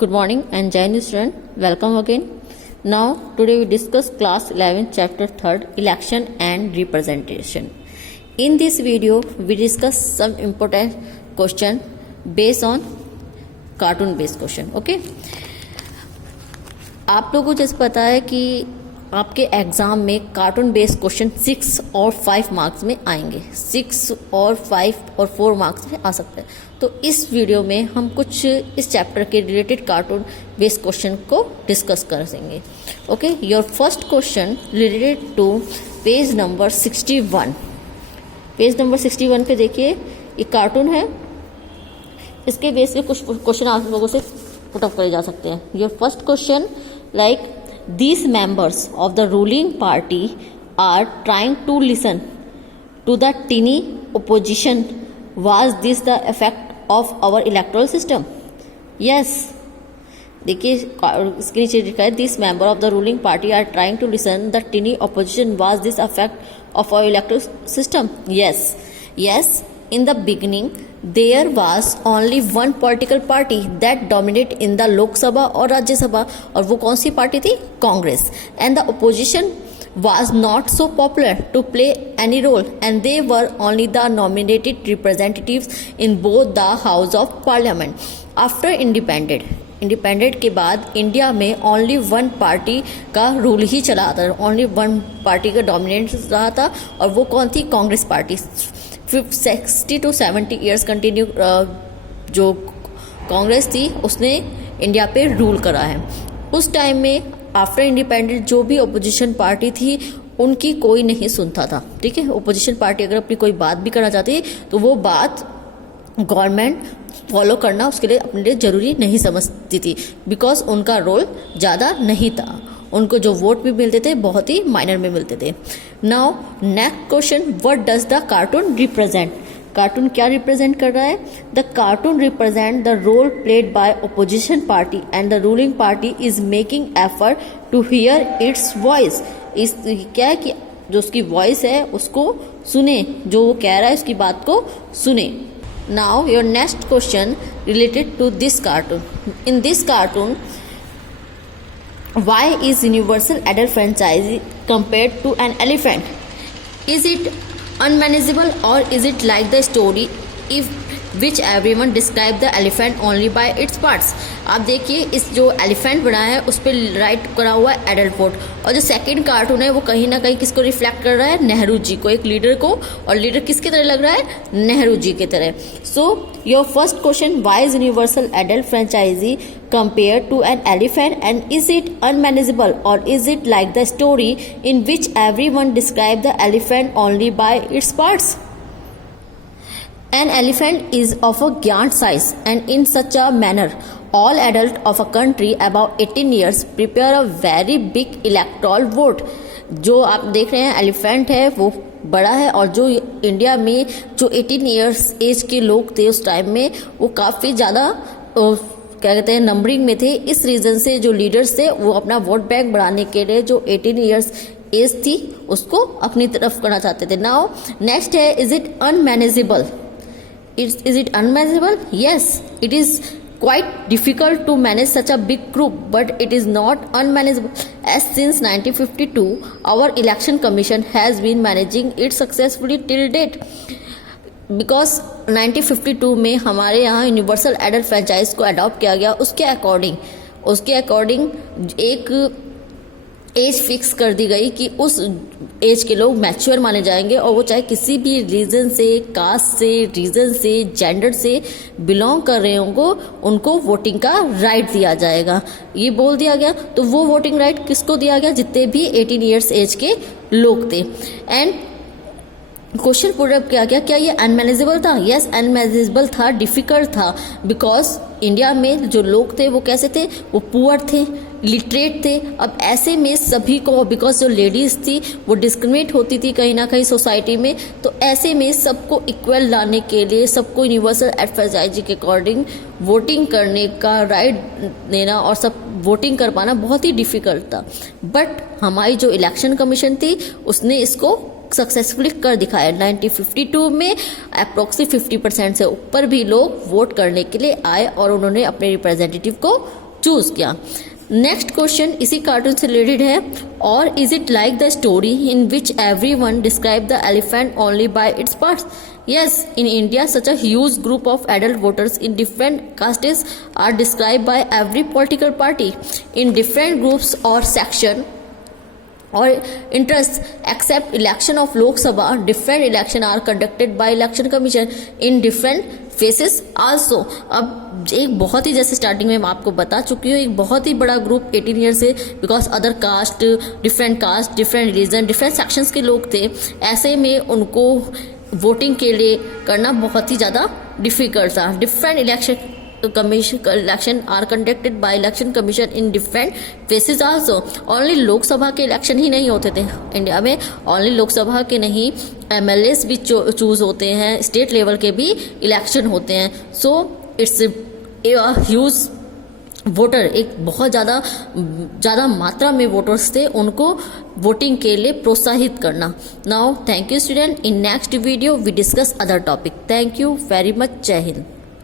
Good morning and Jai Hind student. Welcome again. Now today we discuss class 11 chapter 3rd election and representation. In this video we discuss some important question based on cartoon based question. Okay. आप लोगों को जैसे पता है कि आपके exam में cartoon based question 6 और 5 मार्क्स में आएंगे, 6 और 5 और 4 मार्क्स में आ सकते हैं। तो इस वीडियो में हम कुछ इस चैप्टर के रिलेटेड कार्टून बेस्ड क्वेश्चन को डिस्कस करेंगे। Okay, your first question related to page number 61। Page number 61 पे देखिए, ये कार्टून है, इसके बेस पे कुछ क्वेश्चन आप लोगों से पुटअप करे जा सकते हैं। Your first question like these members of the ruling party are trying to listen to the tiny opposition. Was this the effect of our electoral system? Yes. देखिए इसके नीचे लिखा है this member of the ruling party are trying to listen the tiny opposition. Was this effect of our electoral system? Yes. Yes. In the beginning there was only one political party that dominated in the Lok Sabha और राज्य सभा, और वो कौन सी party थी? Congress. And the opposition was not so popular to play any role, and they were only the nominated representatives in both the house of parliament. After independent के बाद India में ओनली वन पार्टी का rule ही चला था, only one party का dominate रहा था, और वो कौन थी? Congress party. 60 to 70 years continue जो कांग्रेस थी उसने इंडिया पे रूल करा है। उस टाइम में आफ्टर इंडिपेंडेंट जो भी अपोजिशन पार्टी थी उनकी कोई नहीं सुनता था। ठीक है, अपोजिशन पार्टी अगर अपनी कोई बात भी करना चाहती तो वो बात गवर्नमेंट फॉलो करना उसके लिए अपने लिए ज़रूरी नहीं समझती थी, बिकॉज उनका रोल ज़्यादा नहीं था, उनको जो वोट भी मिलते थे बहुत ही माइनर में मिलते थे। Now next question, what does the cartoon represent? Cartoon क्या रिप्रेजेंट कर रहा है? The cartoon represent the role played by opposition party and the ruling party is making effort to hear its voice. इस क्या है कि जो उसकी वॉइस है उसको सुने, जो वो कह रहा है उसकी बात को सुने। Now your next question related to this cartoon. In this cartoon, why is universal adult franchise compared to an elephant? Is it unmanageable or is it like the story if which everyone describe the elephant only by its parts? आप देखिए इस जो elephant बना है उस पर right करा हुआ है एडल्ट वोट, और जो सेकंड कार्टून है वो कहीं ना कहीं किसको रिफ्लेक्ट कर रहा है? नेहरू जी को, एक लीडर को, और लीडर किसकी तरह लग रहा है? नेहरू जी की तरह। So your first question, why is universal adult franchise compared to an elephant, and is it unmanageable or is it like the story in which everyone described the elephant only by its parts? An elephant is of a giant size, and in such a manner all adults of a country above 18 years prepare a very big electoral vote. जो आप देख रहे हैं elephant है वो बड़ा है, और जो इंडिया में जो 18 ईयर्स एज के लोग थे उस टाइम में वो काफ़ी ज़्यादा क्या कहते हैं नंबरिंग में थे। इस रीज़न से जो लीडर्स थे वो अपना वोट बैंक बढ़ाने के लिए जो 18 ईयर्स एज थी उसको अपनी तरफ करना चाहते थे। नाउ नेक्स्ट है, is it unmanageable? Is it unmanageable? Yes, it is quite difficult to manage such a big group, but it is not unmanageable, as since 1952 our election commission has been managing it successfully till date. Because 1952 में हमारे यहाँ universal adult franchise को adopt किया गया। उसके according एक as fix कर दी गई कि उस एज के लोग मैच्योर माने जाएंगे, और वो चाहे किसी भी रीजन से, कास्ट से, रीजन से, जेंडर से बिलोंग कर रहे होंगे, उनको वोटिंग का राइट दिया जाएगा, ये बोल दिया गया। तो वो वोटिंग राइट किसको दिया गया? जितने भी 18 ईयर्स एज के लोग थे। एंड क्वेश्चन पुट अप किया गया, क्या ये अनमैनेजेबल था? यस, अनमैनेजेबल था, डिफिकल्ट था, बिकॉज इंडिया में जो लोग थे वो कैसे थे? वो पुअर थे, लिटरेट थे। अब ऐसे में सभी को, बिकॉज जो लेडीज़ थी वो डिस्क्रिमिनेट होती थी कहीं ना कहीं सोसाइटी में, तो ऐसे में सबको इक्वल लाने के लिए, सबको यूनिवर्सल एडवर्टाइजिंग के अकॉर्डिंग वोटिंग करने का राइट देना और सब वोटिंग कर पाना बहुत ही डिफिकल्ट था। बट हमारी जो इलेक्शन कमीशन थी उसने इसको सक्सेसफुली कर दिखाया। 1952 में अप्रोक्सी 50% से ऊपर भी लोग वोट करने के लिए आए और उन्होंने अपने रिप्रेजेंटेटिव को चूज किया। नेक्स्ट क्वेश्चन इसी कार्टून से रिलेटेड है, और is it like the story in which every one describe the elephant only by its parts? Yes, in India, such a huge group of adult voters in different castes are described by every political party in different groups or section or interests. Except election of Lok Sabha, different election are conducted by election commission in different phases also. अब एक बहुत ही, जैसे starting में मैं आपको बता चुकी हूँ, एक बहुत ही बड़ा ग्रुप 18 ईयर से, because other caste, different religion, different sections के लोग थे, ऐसे में उनको वोटिंग के लिए करना बहुत ही ज़्यादा डिफिकल्ट था। Different election are conducted by election commission in different phases also. Only Lok Sabha के इलेक्शन ही नहीं होते थे इंडिया में, ओनली लोकसभा के नहीं, MLAs भी चूज होते हैं, स्टेट लेवल के भी इलेक्शन होते हैं। सो इट्स ह्यूज वोटर, एक बहुत ज़्यादा मात्रा में वोटर्स थे, उनको वोटिंग के लिए प्रोत्साहित करना। Now thank you student, in next video we discuss other topic. Thank you very much, जय हिंद।